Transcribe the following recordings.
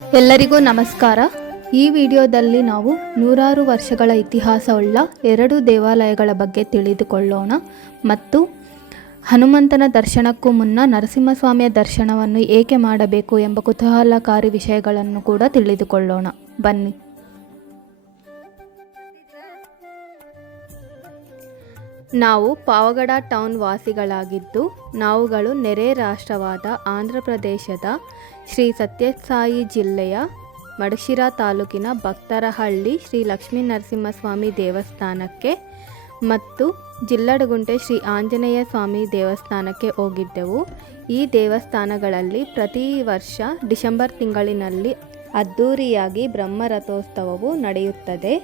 ಎಲ್ಲರಿಗೂ ನಮಸ್ಕಾರ. ಈ ವಿಡಿಯೋದಲ್ಲಿ ನಾವು ನೂರಾರು ವರ್ಷಗಳ ಇತಿಹಾಸವುಳ್ಳ 2 ದೇವಾಲಯಗಳ ಬಗ್ಗೆ ತಿಳಿದುಕೊಳ್ಳೋಣ ಮತ್ತು ಹನುಮಂತನ ದರ್ಶನಕ್ಕೂ ಮುನ್ನ ನರಸಿಂಹಸ್ವಾಮಿಯ ದರ್ಶನವನ್ನು ಏಕೆ ಮಾಡಬೇಕು ಎಂಬ ಕುತೂಹಲಕಾರಿ ವಿಷಯಗಳನ್ನು ಕೂಡ ತಿಳಿದುಕೊಳ್ಳೋಣ. ಬನ್ನಿ. ನಾವು ಪಾವಗಡ ಟೌನ್ ವಾಸಿಗಳಾಗಿದ್ದು ನಾವುಗಳು ನೆರೆ ರಾಷ್ಟ್ರವಾದ ಆಂಧ್ರ ಪ್ರದೇಶದ ಶ್ರೀ ಸತ್ಯಸಾಯಿ ಜಿಲ್ಲೆಯ ಮಡಶಿರಾ ತಾಲೂಕಿನ ಭಕ್ತರಹಳ್ಳಿ ಶ್ರೀ ಲಕ್ಷ್ಮೀ ನರಸಿಂಹಸ್ವಾಮಿ ದೇವಸ್ಥಾನಕ್ಕೆ ಮತ್ತು ಜಿಲ್ಲಡಗುಂಟೆ ಶ್ರೀ ಆಂಜನೇಯ ಸ್ವಾಮಿ ದೇವಸ್ಥಾನಕ್ಕೆ ಹೋಗಿದ್ದೆವು. ಈ ದೇವಸ್ಥಾನಗಳಲ್ಲಿ ಪ್ರತಿ ವರ್ಷ ಡಿಸೆಂಬರ್ ತಿಂಗಳಿನಲ್ಲಿ ಅದ್ಧೂರಿಯಾಗಿ ಬ್ರಹ್ಮರಥೋತ್ಸವವು ನಡೆಯುತ್ತದೆ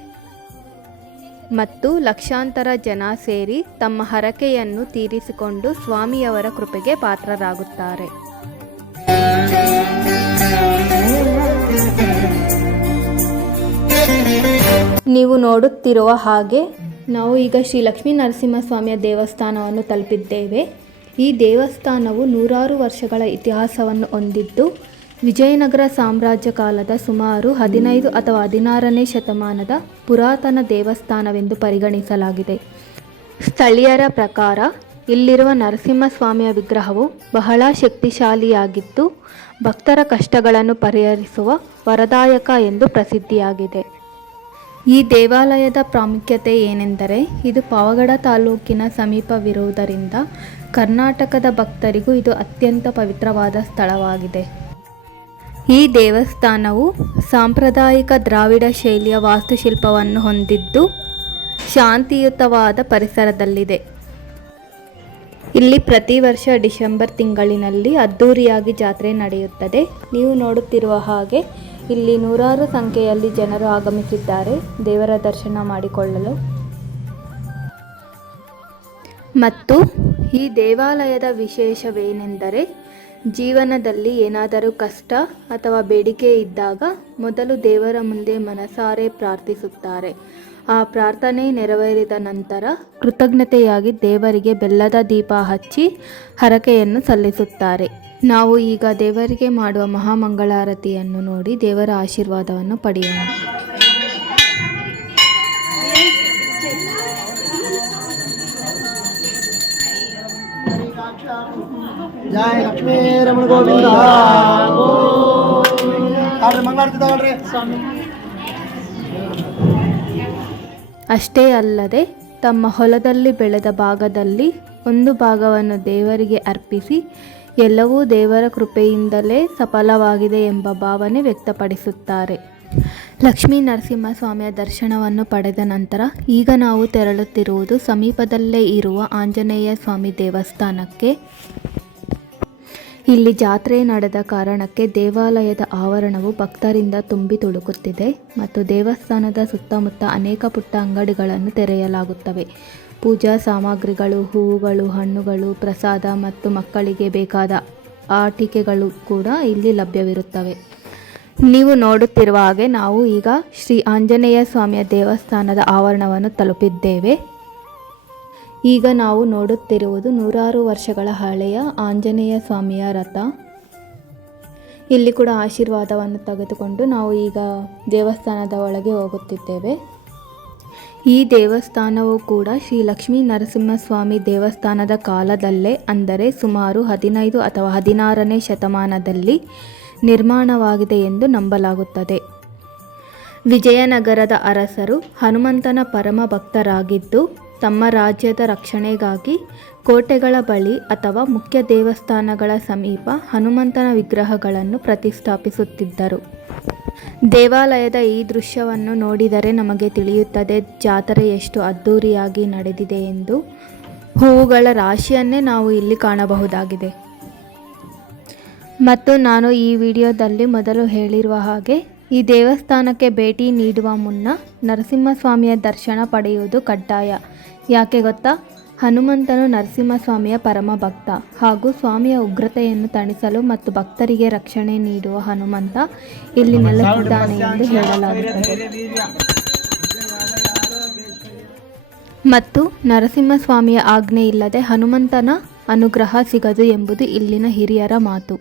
ಮತ್ತು ಲಕ್ಷಾಂತರ ಜನ ಸೇರಿ ತಮ್ಮ ಹರಕೆಯನ್ನು ತೀರಿಸಿಕೊಂಡು ಸ್ವಾಮಿಯವರ ಕೃಪೆಗೆ ಪಾತ್ರರಾಗುತ್ತಾರೆ. ನೀವು ನೋಡುತ್ತಿರುವ ಹಾಗೆ ನಾವು ಈಗ ಶ್ರೀ ಲಕ್ಷ್ಮೀ ನರಸಿಂಹಸ್ವಾಮಿಯ ದೇವಸ್ಥಾನವನ್ನು ತಲುಪಿದ್ದೇವೆ. ಈ ದೇವಸ್ಥಾನವು ನೂರಾರು ವರ್ಷಗಳ ಇತಿಹಾಸವನ್ನು ಹೊಂದಿದ್ದು ವಿಜಯನಗರ ಸಾಮ್ರಾಜ್ಯ ಕಾಲದ ಸುಮಾರು 15 ಅಥವಾ 16ನೇ ಶತಮಾನದ ಪುರಾತನ ದೇವಸ್ಥಾನವೆಂದು ಪರಿಗಣಿಸಲಾಗಿದೆ. ಸ್ಥಳೀಯರ ಪ್ರಕಾರ ಇಲ್ಲಿರುವ ನರಸಿಂಹಸ್ವಾಮಿಯ ವಿಗ್ರಹವು ಬಹಳ ಶಕ್ತಿಶಾಲಿಯಾಗಿದ್ದು ಭಕ್ತರ ಕಷ್ಟಗಳನ್ನು ಪರಿಹರಿಸುವ ವರದಾಯಕ ಎಂದು ಪ್ರಸಿದ್ಧಿಯಾಗಿದೆ. ಈ ದೇವಾಲಯದ ಪ್ರಾಮುಖ್ಯತೆ ಏನೆಂದರೆ ಇದು ಪಾವಗಡ ತಾಲೂಕಿನ ಸಮೀಪವಿರುವುದರಿಂದ ಕರ್ನಾಟಕದ ಭಕ್ತರಿಗೂ ಇದು ಅತ್ಯಂತ ಪವಿತ್ರವಾದ ಸ್ಥಳವಾಗಿದೆ. ಈ ದೇವಸ್ಥಾನವು ಸಾಂಪ್ರದಾಯಿಕ ದ್ರಾವಿಡ ಶೈಲಿಯ ವಾಸ್ತುಶಿಲ್ಪವನ್ನು ಹೊಂದಿದ್ದು ಶಾಂತಿಯುತವಾದ ಪರಿಸರದಲ್ಲಿದೆ. ಇಲ್ಲಿ ಪ್ರತಿ ವರ್ಷ ಡಿಸೆಂಬರ್ ತಿಂಗಳಿನಲ್ಲಿ ಅದ್ಧೂರಿಯಾಗಿ ಜಾತ್ರೆ ನಡೆಯುತ್ತದೆ. ನೀವು ನೋಡುತ್ತಿರುವ ಹಾಗೆ ಇಲ್ಲಿ ನೂರಾರು ಸಂಖ್ಯೆಯಲ್ಲಿ ಜನರು ಆಗಮಿಸಿದ್ದಾರೆ ದೇವರ ದರ್ಶನ ಮಾಡಿಕೊಳ್ಳಲು. ಮತ್ತು ಈ ದೇವಾಲಯದ ವಿಶೇಷವೇನೆಂದರೆ ಜೀವನದಲ್ಲಿ ಏನಾದರೂ ಕಷ್ಟ ಅಥವಾ ಬೇಡಿಕೆ ಇದ್ದಾಗ ಮೊದಲು ದೇವರ ಮುಂದೆ ಮನಸಾರೆ ಪ್ರಾರ್ಥಿಸುತ್ತಾರೆ. ಆ ಪ್ರಾರ್ಥನೆ ನೆರವೇರಿದ ನಂತರ ಕೃತಜ್ಞತೆಯಾಗಿ ದೇವರಿಗೆ ಬೆಲ್ಲದ ದೀಪ ಹಚ್ಚಿ ಹರಕೆಯನ್ನು ಸಲ್ಲಿಸುತ್ತಾರೆ. ನಾವು ಈಗ ದೇವರಿಗೆ ಮಾಡುವ ಮಹಾಮಂಗಳಾರತಿಯನ್ನು ನೋಡಿ ದೇವರ ಆಶೀರ್ವಾದವನ್ನು ಪಡೆಯೋಣ. ಜಯ ಲಕ್ಷ್ಮೀ ರಮಣ ಗೋವಿಂದ. ಅಷ್ಟೇ ಅಲ್ಲದೆ ತಮ್ಮ ಹೊಲದಲ್ಲಿ ಬೆಳೆದ ಭಾಗದಲ್ಲಿ ಒಂದು ಭಾಗವನ್ನು ದೇವರಿಗೆ ಅರ್ಪಿಸಿ ಎಲ್ಲವೂ ದೇವರ ಕೃಪೆಯಿಂದಲೇ ಸಫಲವಾಗಿದೆ ಎಂಬ ಭಾವನೆ ವ್ಯಕ್ತಪಡಿಸುತ್ತಾರೆ. ಲಕ್ಷ್ಮೀ ನರಸಿಂಹಸ್ವಾಮಿಯ ದರ್ಶನವನ್ನು ಪಡೆದ ನಂತರ ಈಗ ನಾವು ತೆರಳುತ್ತಿರುವುದು ಸಮೀಪದಲ್ಲೇ ಇರುವ ಆಂಜನೇಯ ಸ್ವಾಮಿ ದೇವಸ್ಥಾನಕ್ಕೆ. ಇಲ್ಲಿ ಜಾತ್ರೆ ನಡೆದ ಕಾರಣಕ್ಕೆ ದೇವಾಲಯದ ಆವರಣವು ಭಕ್ತರಿಂದ ತುಂಬಿ ತುಳುಕುತ್ತಿದೆ ಮತ್ತು ದೇವಸ್ಥಾನದ ಸುತ್ತಮುತ್ತ ಅನೇಕ ಪುಟ್ಟ ಅಂಗಡಿಗಳನ್ನು ತೆರೆಯಲಾಗುತ್ತವೆ. ಪೂಜಾ ಸಾಮಗ್ರಿಗಳು, ಹೂವುಗಳು, ಹಣ್ಣುಗಳು, ಪ್ರಸಾದ ಮತ್ತು ಮಕ್ಕಳಿಗೆ ಬೇಕಾದ ಆಟಿಕೆಗಳು ಕೂಡ ಇಲ್ಲಿ ಲಭ್ಯವಿರುತ್ತವೆ. ನೀವು ನೋಡುತ್ತಿರುವ ಹಾಗೆ ನಾವು ಈಗ ಶ್ರೀ ಆಂಜನೇಯ ಸ್ವಾಮಿಯ ದೇವಸ್ಥಾನದ ಆವರಣವನ್ನು ತಲುಪಿದ್ದೇವೆ. ಈಗ ನಾವು ನೋಡುತ್ತಿರುವುದು ನೂರಾರು ವರ್ಷಗಳ ಹಳೆಯ ಆಂಜನೇಯ ಸ್ವಾಮಿಯ ರಥ. ಇಲ್ಲಿ ಕೂಡ ಆಶೀರ್ವಾದವನ್ನು ತೆಗೆದುಕೊಂಡು ನಾವು ಈಗ ದೇವಸ್ಥಾನದ ಒಳಗೆ ಹೋಗುತ್ತಿದ್ದೇವೆ. ಈ ದೇವಸ್ಥಾನವು ಕೂಡ ಶ್ರೀ ಲಕ್ಷ್ಮೀ ನರಸಿಂಹಸ್ವಾಮಿ ದೇವಸ್ಥಾನದ ಕಾಲದಲ್ಲೇ ಅಂದರೆ ಸುಮಾರು 15 ಅಥವಾ 16ನೇ ಶತಮಾನದಲ್ಲಿ ನಿರ್ಮಾಣವಾಗಿದೆ ಎಂದು ನಂಬಲಾಗುತ್ತದೆ. ವಿಜಯನಗರದ ಅರಸರು ಹನುಮಂತನ ಪರಮ ಭಕ್ತರಾಗಿದ್ದು ತಮ್ಮ ರಾಜ್ಯದ ರಕ್ಷಣೆಗಾಗಿ ಕೋಟೆಗಳ ಬಳಿ ಅಥವಾ ಮುಖ್ಯ ದೇವಸ್ಥಾನಗಳ ಸಮೀಪ ಹನುಮಂತನ ವಿಗ್ರಹಗಳನ್ನು ಪ್ರತಿಷ್ಠಾಪಿಸುತ್ತಿದ್ದರು. ದೇವಾಲಯದ ಈ ದೃಶ್ಯವನ್ನು ನೋಡಿದರೆ ನಮಗೆ ತಿಳಿಯುತ್ತದೆ ಜಾತ್ರೆ ಎಷ್ಟು ಅದ್ಧೂರಿಯಾಗಿ ನಡೆದಿದೆ ಎಂದು. ಹೂವುಗಳ ರಾಶಿಯನ್ನೇ ನಾವು ಇಲ್ಲಿ ಕಾಣಬಹುದಾಗಿದೆ. ಮತ್ತು ನಾನು ಈ ವಿಡಿಯೋದಲ್ಲಿ ಮೊದಲು ಹೇಳಿರುವ ಹಾಗೆ ಈ ದೇವಸ್ಥಾನಕ್ಕೆ ಭೇಟಿ ನೀಡುವ ಮುನ್ನ ನರಸಿಂಹಸ್ವಾಮಿಯ ದರ್ಶನ ಪಡೆಯುವುದು ಕಡ್ಡಾಯ. ಯಾಕೆ ಗೊತ್ತಾ? ಹನುಮಂತನು ನರಸಿಂಹಸ್ವಾಮಿಯ ಪರಮ ಭಕ್ತ ಹಾಗೂ ಸ್ವಾಮಿಯ ಉಗ್ರತೆಯನ್ನು ತಣಿಸಲು ಮತ್ತು ಭಕ್ತರಿಗೆ ರಕ್ಷಣೆ ನೀಡುವ ಹನುಮಂತ ಇಲ್ಲಿ ನೆಲೆಸಿದ್ದಾನೆ ಎಂದು ಹೇಳಲಾಗುತ್ತದೆ. ಮತ್ತು ನರಸಿಂಹಸ್ವಾಮಿಯ ಆಜ್ಞೆ ಇಲ್ಲದೆ ಹನುಮಂತನ ಅನುಗ್ರಹ ಸಿಗದು ಎಂಬುದು ಇಲ್ಲಿನ ಹಿರಿಯರ ಮಾತು.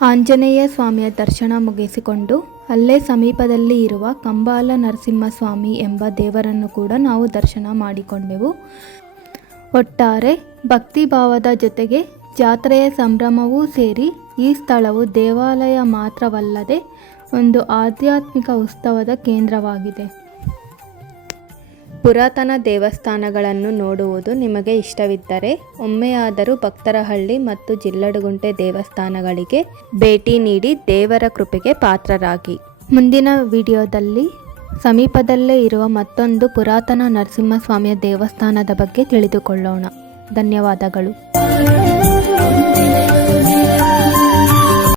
ಆಂಜನೇಯ ಸ್ವಾಮಿಯ ದರ್ಶನ ಮುಗಿಸಿಕೊಂಡು ಅಲ್ಲೇ ಸಮೀಪದಲ್ಲಿ ಇರುವ ಕಂಬಾಲ ನರಸಿಂಹಸ್ವಾಮಿ ಎಂಬ ದೇವರನ್ನು ಕೂಡ ನಾವು ದರ್ಶನ ಮಾಡಿಕೊಂಡೆವು. ಒಟ್ಟಾರೆ ಭಕ್ತಿಭಾವದ ಜೊತೆಗೆ ಜಾತ್ರೆಯ ಸಂಭ್ರಮವೂ ಸೇರಿ ಈ ಸ್ಥಳವು ದೇವಾಲಯ ಮಾತ್ರವಲ್ಲದೆ ಒಂದು ಆಧ್ಯಾತ್ಮಿಕ ಉತ್ಸವದ ಕೇಂದ್ರವಾಗಿದೆ. ಪುರಾತನ ದೇವಸ್ಥಾನಗಳನ್ನು ನೋಡುವುದು ನಿಮಗೆ ಇಷ್ಟವಿದ್ದರೆ ಒಮ್ಮೆಯಾದರೂ ಭಕ್ತರಹಳ್ಳಿ ಮತ್ತು ಜಿಲ್ಲಡುಗುಂಟೆ ದೇವಸ್ಥಾನಗಳಿಗೆ ಭೇಟಿ ನೀಡಿ ದೇವರ ಕೃಪೆಗೆ ಪಾತ್ರರಾಗಿ. ಮುಂದಿನ ವಿಡಿಯೋದಲ್ಲಿ ಸಮೀಪದಲ್ಲೇ ಇರುವ ಮತ್ತೊಂದು ಪುರಾತನ ನರಸಿಂಹಸ್ವಾಮಿಯ ದೇವಸ್ಥಾನದ ಬಗ್ಗೆ ತಿಳಿದುಕೊಳ್ಳೋಣ. ಧನ್ಯವಾದಗಳು.